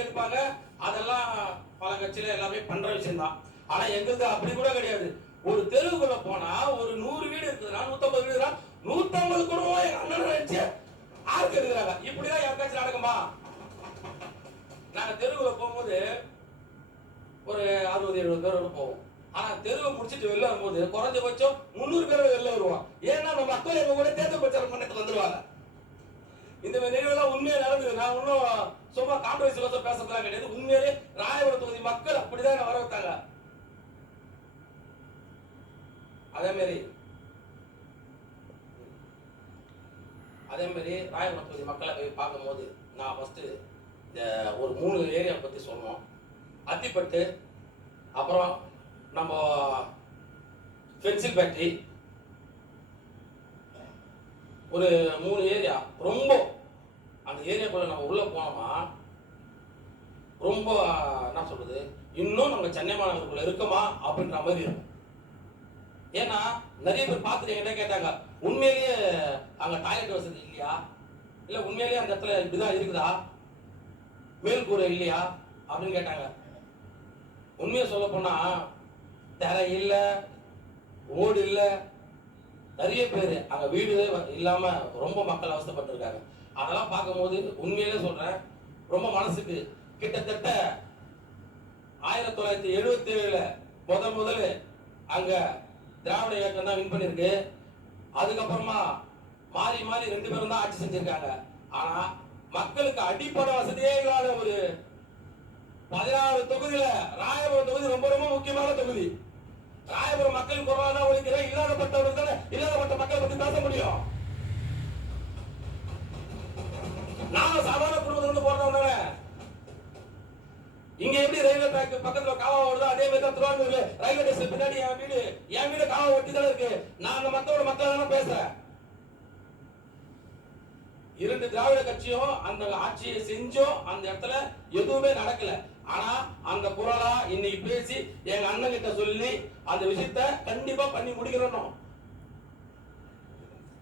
வாக்கு எடுப்பாங்க. அதெல்லாம் பல கட்சியில எல்லாமே பண்ற விஷயம் தான். ஆனா எங்களுக்கு அப்படி கூட கிடையாது. ஒரு தெருவுக்குள்ள போனா ஒரு 100 வீடு இருக்குதுன்னா 150 வீடு 150 குடும்பம் எங்க அண்ணன் வச்சு ஆர்க்கு எடுக்கிறாங்க. இப்படிதான் யாருக்காச்சும் நடக்குமா? நாங்க தெருவுக்குள்ள போகும்போது ஒரு 60-70 பேரோட போவோம். ஆனா தெருவை முடிச்சுட்டு வெளில வரும்போது குறைஞ்சபட்சம் 300 பேர் வெளில வருவோம். ஏன்னா நம்ம மக்கள் எங்க கூட தேர்தல் பிரச்சாரம் பண்ணிட்டு வந்துருவாங்க. இந்த நிகழ்வுலாம் உண்மையா நடந்தது. நான் இன்னும் சும்மா கான்ட்ரவர்சியலா பேசுறதுலாம் கிடையாது. உண்மையிலே ராயபுரம் தொகுதி மக்கள் அப்படிதான் வர வைத்தாங்க. அதே மாதிரி ராயபுரம் தொகுதி மக்களை போய் பார்க்கும்போது நான் ஃபர்ஸ்ட் இந்த ஒரு 3 ஏரியா பத்தி சொல்லணும். அத்திப்பட்டு, அப்புறம் நம்ம பென்சில் ஃபேக்டரி, ஒரு 3 ஏரியா. ரொம்ப அந்த ஏரியாக்குள்ள நம்ம உள்ள போனோமா ரொம்ப என்ன சொல்றது, இன்னும் நம்ம சென்னை மாநகருக்குள்ள இருக்கோமா அப்படின்ற மாதிரி இருக்கும். ஏன்னா நிறைய பேர் பார்த்துட்டு என்கிட்ட கேட்டாங்க, உண்மையிலேயே அங்க டாய்லெட் வசதி இல்லையா, இல்ல உண்மையிலேயே அந்த இடத்துல இப்படிதான் இருக்குதா, மேல்கூரை இல்லையா அப்படின்னு கேட்டாங்க. உண்மையை சொல்ல போனா தரை இல்ல, ஓடு இல்ல, நிறைய பேர் அங்க வீடு இல்லாம ரொம்ப மக்கள் அவஸ்தைப்பட்டு இருக்காங்க. அதெல்லாம் பார்க்கும்போது உண்மையிலே சொல்றேன், ரொம்ப மனசுக்கு கிட்டத்தட்ட 1977 முதல்ல அங்க திராவிட இயக்கம் தான் வின் பண்ணிருக்கு. அதுக்கப்புறமா மாறி 2 பேரும் தான் ஆட்சி செஞ்சிருக்காங்க. ஆனா மக்களுக்கு அடிப்படை வசதியே இல்லாத ஒரு 16 தொகுதியில ராயபுரம் தொகுதி ரொம்ப ரொம்ப முக்கியமான தொகுதி. ராயபுரம் மக்கள் குரலான ஒழிக்கிற இல்லாதப்பட்டவர்கள் இல்லாதப்பட்ட மக்களை பத்தி பேச முடியும். நானும் சாதாரண குடும்பத்திலிருந்து போறவங்க. இங்க எப்படி ரயில்வே ட்ராக் பக்கத்துல காவா ஓடுதோ அதே மாதிரி தான் திருவாரூர்ல ரயில்வே ஸ்டேஷன் பின்னாடி என் வீடு காவா ஒட்டி தான் இருக்கு. நான் அந்த மக்களோட தானே பேசுறேன். 2 திராவிட கட்சியும் அந்த ஆட்சியை செஞ்சோம், அந்த இடத்துல எதுவுமே நடக்கல. ஆனா அந்த குரலா இன்னைக்கு பேசி எங்க அண்ணன் கிட்ட சொல்லி அந்த விஷயத்த கண்டிப்பா பண்ணி முடிக்கிறோம்.